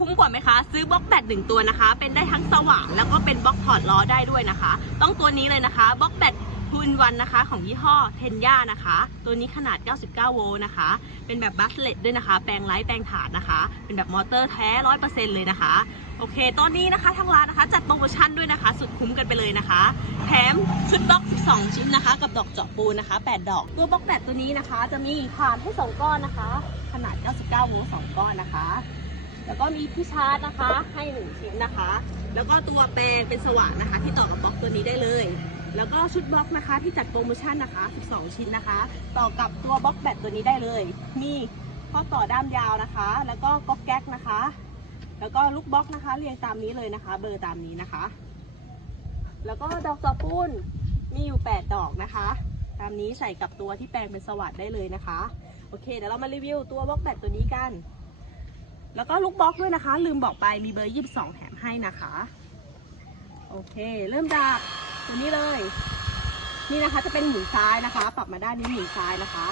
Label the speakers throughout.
Speaker 1: คุ้มกว่าไหมคะ ซื้อบล็อกแบตหนึ่งตัวนะคะ เป็นได้ทั้งสว่านแล้วก็เป็นบล็อกถอดล้อได้ด้วยนะคะ ต้องตัวนี้เลยนะคะบล็อกแบตทูนวันนะคะของยี่ห้อเทนย่านะคะ ตัวนี้ขนาด 99 โวลต์นะคะ เป็นแบบบัสเลตด้วยนะคะ แปลงไร้แปลงฐานนะคะ เป็นแบบมอเตอร์แท้ 100%เลยนะคะ โอเค ตอนนี้นะคะทางร้านนะคะ จัดโปรโมชั่นด้วยนะคะ สุดคุ้มกันไปเลยนะคะ แถมชุดบล็อก 12 ชิ้นนะคะ กับดอกเจาะปูนนะคะ 8 ดอก ตัวบล็อกแบตตัวนี้นะคะ จะมีฐานให้ 2 ก้อนนะคะ ขนาด 99 โวลต์ 2 ก้อนนะคะ แล้วก็มีที่ชาร์จนะคะ ให้1ชิ้นนะคะ แล้วก็ตัวแปลงเป็นสว่านนะคะ ที่ต่อกับบล็อกตัวนี้ได้เลย แล้วก็ชุดบล็อกนะคะที่จัดโปรโมชั่นนะคะ 12 ชิ้นนะคะ ต่อกับตัวบล็อกแบตตัวนี้ได้เลย มีข้อต่อด้ามยาวนะคะ แล้วก็ก๊อกแก๊กนะคะ แล้วก็ลูกบล็อกนะคะ เรียงตามนี้เลยนะคะ เบอร์ตามนี้นะคะ แล้วก็ดอกจอปูนมีอยู่ 8 ดอกนะคะ ตามนี้ใส่กับตัวที่แปลงเป็นสวัสดได้เลยนะคะ โอเคเดี๋ยวเรามารีวิวตัวบล็อกแบตตัวนี้กัน แล้วก็ลูกบล็อกด้วยนะคะ ลืมบอกไปมีเบอร์22แถมให้นะคะ โอเค เริ่มจากตัวนี้เลย นี่นะคะจะเป็นหมุนซ้ายนะคะ ปรับมาด้านนี้หมุนซ้ายนะคะ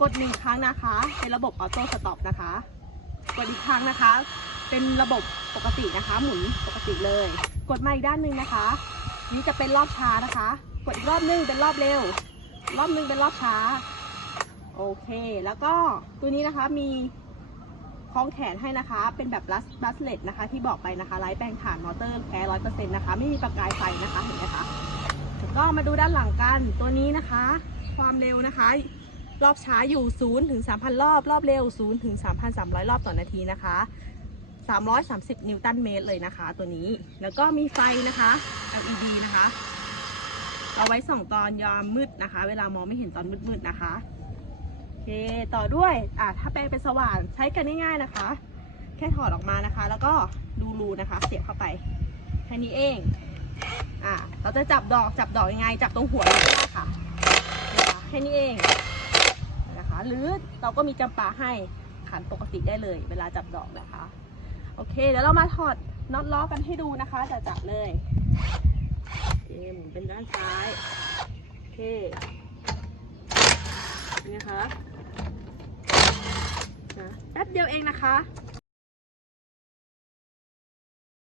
Speaker 1: กดหนึ่งครั้งนะคะ เป็นระบบออโต้สต็อปนะคะ กดอีกครั้งนะคะ เป็นระบบปกตินะคะ หมุนปกติเลย กดมาอีกด้านหนึ่งนะคะ นี่จะเป็นรอบช้านะคะ กดอีกรอบหนึงเป็นรอบเร็ว รอบหนึงเป็นรอบช้า โอเค แล้วก็ตัวนี้นะคะมี คล้องแขนให้นะคะ เป็นแบบบัสบัสเลตนะคะ ที่บอกไปนะคะไร้แปลงถ่านมอเตอร์แท้ร้อยเปอร์เซ็นต์นะคะ ไม่มีประกายไฟนะคะเห็นไหมคะก็มาดูด้านหลังกันตัวนี้นะคะ ความเร็วนะคะ รอบช้าอยู่0ถึง3,000 รอบ รอบเร็ว0ถึง3,300 รอบต่อนาทีนะคะ 330 นิวตันเมตรเลยนะคะ ตัวนี้แล้วก็มีไฟนะคะ LED นะคะ เอาไว้ส่องตอนยามมืดนะคะ เวลามองไม่เห็นตอนมืดๆนะคะ เคต่อด้วยอ่าถ้าแปลงเป็นสว่านใช้กันง่ายๆนะคะ แค่ถอดออกมานะคะ แล้วก็ดูรูนะคะ เสียบเข้าไปแค่นี้เองอ่าเราจะจับดอกจับดอกยังไงจับตรงหัวนี่ได้ค่ะนะคะแค่นี้เองนะคะหรือเราก็มีจำปาให้ขันปกติได้เลย เวลาจับดอกนะคะโอเคเดี๋ยวเรามาถอดน็อตล้อกันให้ดูนะคะจะจับเลยโอเหมุนเป็นด้านซ้ายโอเคนี่นะคะนะ ป๊บเดียวเองนะคะ